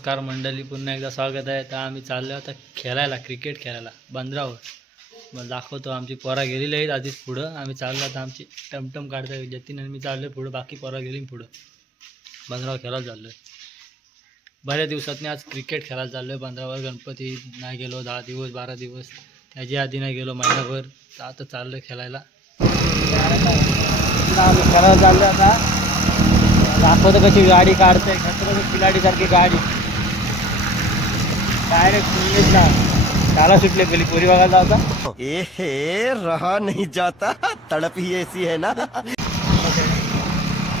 नमस्कार मंडळी पुन्हा एकदा स्वागत आहे. तर आम्ही चाललो आता खेळायला क्रिकेट खेळायला बंदरावर. मग दाखवतो आमची पोरा गेलेली आहेत आधीच पुढं. आम्ही चाललो आता आमची टमटम काढतोय. जतीन आणि मी चाललो पुढं बाकी पोरा गेली पुढं. बंदरावर खेळायला चाललो आहे बऱ्याच दिवसातनी आज क्रिकेट खेळायला चाललो आहे बंदरावर गणपती नाही गेलो दहा दिवस बारा दिवस. त्याच्या आधी नाही गेलो महिनाभर. तर आता चाललो आहे खेळायला खेळायला चाललो आता. दाखवतो कशी गाडी काढते छत्रपती खिलाडीसारखी गाडी. डायरेक्ट शाळा सुटले गेली पोरी बघायला जाता ए हे रहा नहीं जाता. तड़प ही ऐसी है ना.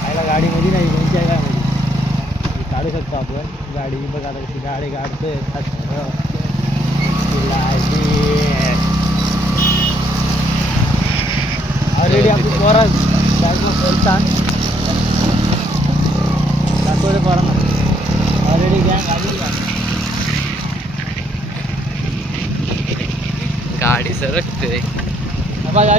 खायला गाडीमध्ये नाही कोणती आहे माहिती काढू शकतो आपण. गाडी बघा आता कशी गाडी काढतोय. ऑलरेडी आपली पोरा. खेळतात दाखवले पोरांना ऑलरेडी गँग आली गाडी सरकते बघा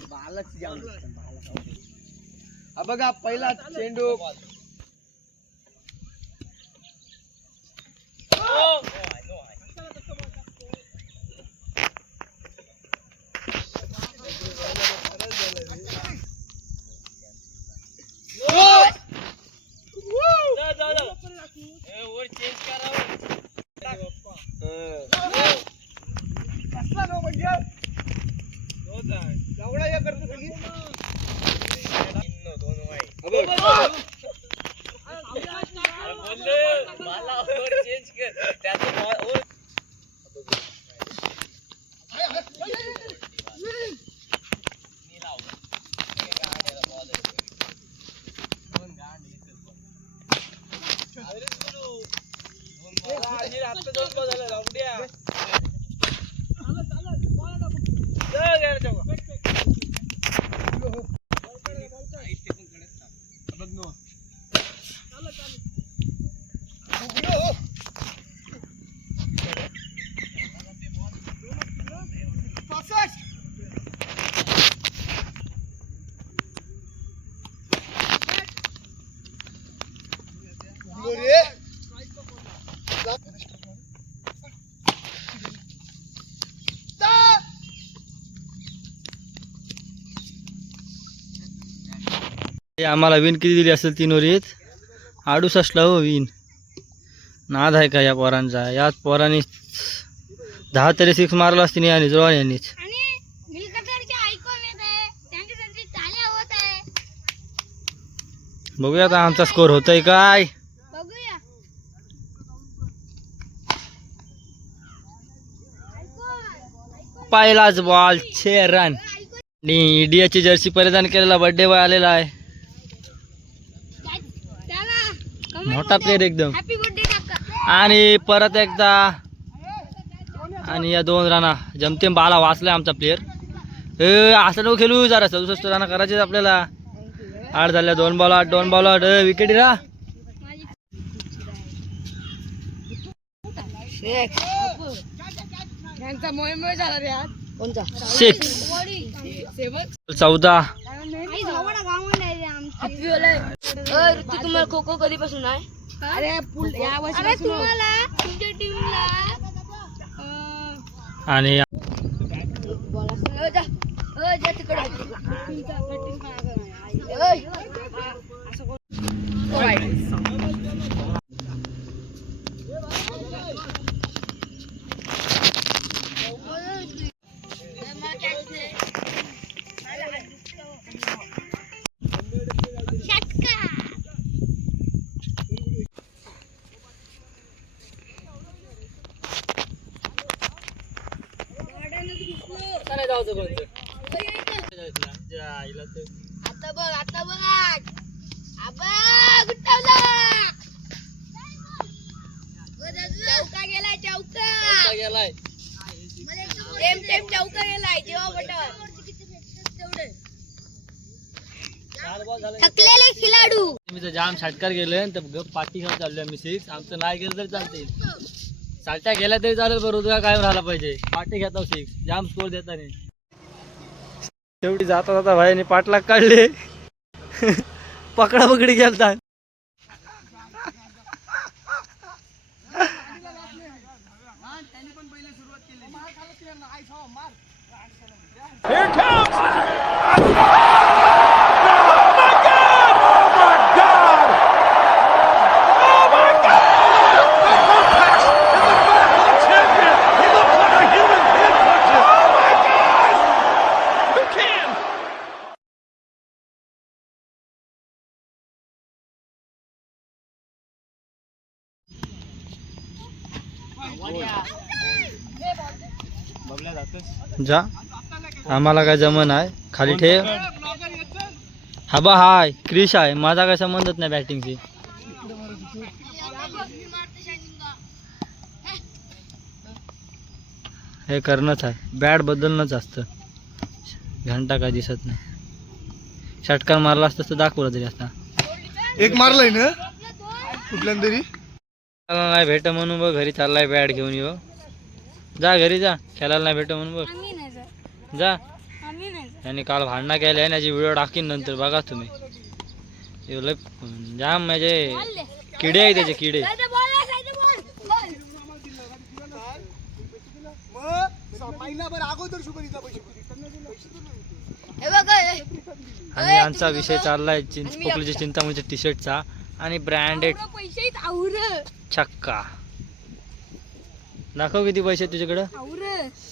बालच जाऊ बघा पहिला चेंडू. 这是个人的老物 आम्हाला विन किती दिली असेल तीन ओरीत? अडुसष्टला हो विन नाद आहे का या पोरांचा? याच पोरांनी दहा तरी सिक्स मारला जवळ यांनीच. आणि होत आहे. बघूया आता आमचा स्कोर होतोय काय. पहिलाच बॉल छे रन आणि इंडियाची जर्सी परिधान केलेला बर्थडे बॉय आलेला आहे त्याला मोठा प्लेअर एकदम. हॅपी बर्थडे काका. आणि परत एकदा आणि या दोन राणा जमतेम बाला वाचलाय आमचा प्लेअर ए असं नको खेळू जरा चौसष्ट राणा करायचे आपल्याला. आठ झाल्या दोन बॉल आठ दोन बॉल आठ. विकेट रा. सिक्स चौदा. ऋतू तुम्हाला खो खो कधीपासून आहे? अरे या वर्षी अरे तुम्हाला तुमच्या टीमला आणि तिकडे. आता बघ आता बघ चौका गेलाय चौका गेलाय टेम टेम चौका गेलाय जेव्हा थकलेले खिलाडू मी तर जाम षटकार गेले तर पाठी घेऊन चाललोय मी सिक्स आमचं नाही गेलं तरी चालते साठ्या गेल्या तरी चालेल बरोबर तुला कायम राहायला पाहिजे. पाठी घेता सिक्स जाम स्कोर देता नाही शेवटी जाता जाता भाईने पाठलाग काढले. पकडा पकडी गेलता. जा. आम्हाला काय जमन आहे खाली ठेव. हा बा हाय क्रिश आहे. माझा काय संबंधच नाही बॅटिंगशी हे करणंच आहे. बॅट बदलणंच असतं. घंटा काय दिसत नाही. षटकार मारला असतं तर दाखवलं तरी असता. एक मारलाय ना? कुठल्यान तरी? खेळायला नाही भेट म्हणून बघ. घरी चाललाय बॅट घेऊन येऊ जा घरी जा. खेळायला नाही भेट म्हणून बघ. जा. त्यांनी काल भांडणं केले आहे याची व्हिडिओ टाकीन नंतर बघा तुम्ही. लय जाम म्हणजे किडे आहे त्याचे किडे. आणि आमचा विषय चाललाय पोकलीच्या चिंतामणीच्या टी शर्टचा आणि ब्रँडेड. छक्का. दाखव किती पैसे तुझ्याकडं.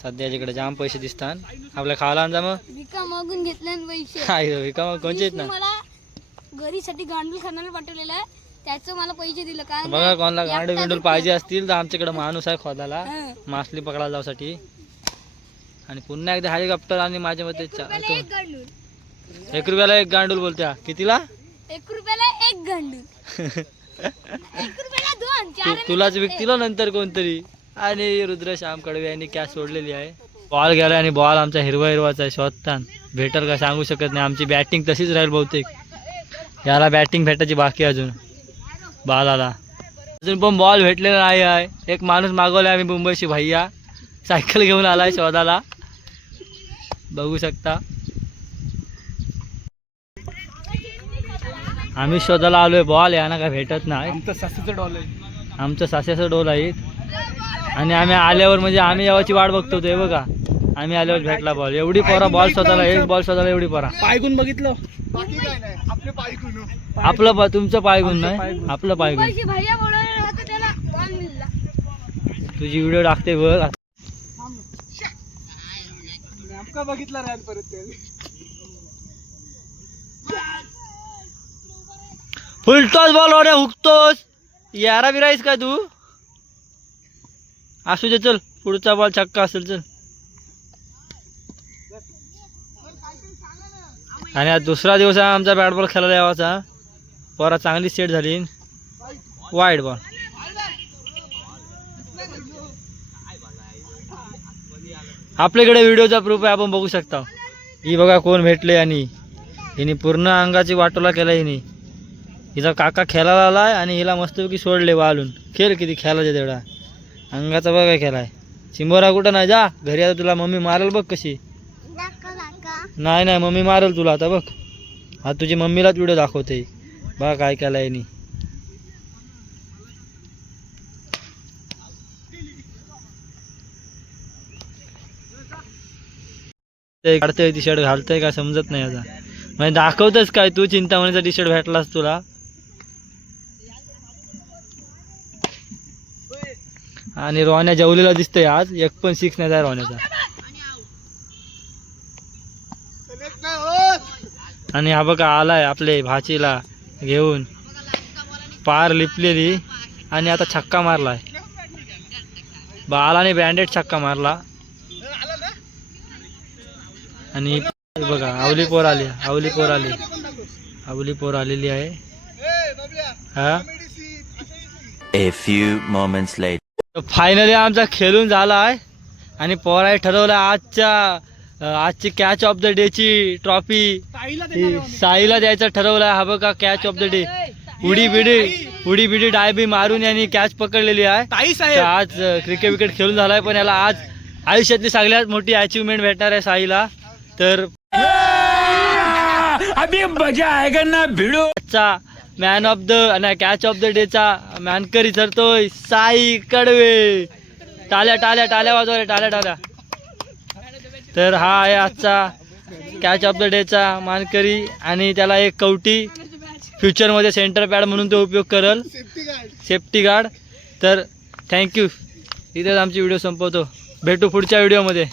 सध्या याच्याकडे जाम पैसे दिसतात आपल्या खायला आणजा मग. विका मागून घेतले ना पैसे. काय का मग कोणचे आहेत ना? मला घरीसाठी गांडूल खानाला पाठवलेलं आहे. त्याचं मला पैसे दिलं. काय बघा कोणाला गांडू बिंडूल पाहिजे असतील तर आमच्याकडे माणूस आहे खोदाला. हं. मासली पकडायला जाऊसाठी आणि पुन्हा एकदा हेलिकॉप्टर आणि माझ्या मते. चा- रुपयाला तो- एक गांडूल एक रुपयाला एक गांडूल बोलत्या. कितीला? एक रुपयाला एक गांडूल एक रुपयाला दोन तू चार तुलाच विकतील नंतर कोणतरी. आणि रुद्र श्याम कडवे यांनी कॅश सोडलेली आहे. बॉल गेला आणि बॉल आमचा हिरवा हिरवाचा आहे शोधतान. भेटल का सांगू शकत नाही. आमची बॅटिंग तशीच राहील बहुतेक. याला बॅटिंग भेटायची बाकी अजून. बालाला अजून पण बॉल भेटलेला नाही आहे. एक माणूस मागवला आम्ही मुंबईशी भैया. सायकल घेऊन आलाय शोधाला. बघू शकता. आम्ही शोधायला आलोय. बॉल याना काय भेटत नाही. आमचं सासूचं डॉल आहे. आमचं सास्याचं डोल आहे. आणि आम्ही आल्यावर म्हणजे आम्ही यावाची वाट बघतो ते बघा. आम्ही आल्यावर भेटला बॉल एवढी पोरा बॉल शोधायला एक बॉल शोधायला एवढी पोरा. पायगुण बघितलं? बाकी काय नाही. आपले पायगुण आपलं पा- तुमचं पायगुण नाही? आपलं पायगुण पैसे भैया बोलवलेलं होतं त्याला बॉल मिळला. तुझी व्हिडिओ टाकते बघ. बघितला राहील परत ते फुलतोस बॉल ओढे हुकतोस. यारा बिराईस का तू? असू दे चल. पुढचा बॉल छक्का असेल चल. आणि आज दुसरा दिवस आहे आमचा बॅट बॉल खेळायला यावाचा. बरा चांगली सेट झाली. वाईट बॉल आपल्याकडे व्हिडिओचा प्रूफ आहे आपण बघू शकता. ही बघा कोण भेटले आणि हिने पूर्ण अंगाची वाटोला केला हिने. हिचा काका खेळायला आलाय आणि हिला मस्तपैकी सोडले वालून खेळ किती खेळायचे तेवढा अंगाचा बघा खेळाय. चिंबोरा कुठं नाही? जा. घरी आता तुला मम्मी मारेल बघ कशी. नाही नाही मम्मी मारेल तुला आता बघ. हा तुझी मम्मीलाच व्हिडिओ दाखवते. बघा काय केलाय हिने ते काढतोय टी शर्ट घालतोय काय समजत नाही आता. म्हणजे दाखवतच काय? तू चिंतामणीचा टी शर्ट भेटलास तुला. आणि रोहण्या जेवलेला दिसतोय आज. एक पण सिक्स नाही जाय रोहण्याचा आणि हा बघा आलाय आपले भाचीला घेऊन. पार लिपलेली. आणि आता छक्का मारलाय. बालाने ब्रँडेड छक्का मारला. आणि बघा आवली पोर आली आवली पोर आली. आवली पोर आलेली आहे. हा? A few moments A few moments later. Finally आमचा खेळून झाला आहे आणि पोराय ठरवलं आजच्या आजची कॅच ऑफ द डेची ट्रॉफी साईला द्यायचं ठरवलं हा बघा कॅच ऑफ द डे उडी बिडी उडी बिडी डायबी मारून यांनी कॅच पकडलेली आहे. आज क्रिकेट विकेट खेळून झालाय पण याला आज आयुष्यातली सगळ्यात मोठी अचिव्हमेंट भेटणार आहे साईला. तर आजचा मॅन ऑफ द नाही कॅच ऑफ द डेचा मॅनकरी ठरतोय साई कडवे. टाल्या टाल्या टाल्या वाजवा रे टाल्या टाल्या. तर हा आहे आजचा कॅच ऑफ द डेचा मानकरी आणि त्याला एक कवटी. फ्युचरमध्ये सेंटर पॅड म्हणून तो उपयोग करल. सेफ्टी गार्ड सेफ्टी गार्ड तर थँक्यू इथेच आमची व्हिडिओ संपवतो. भेटू पुढच्या व्हिडिओमध्ये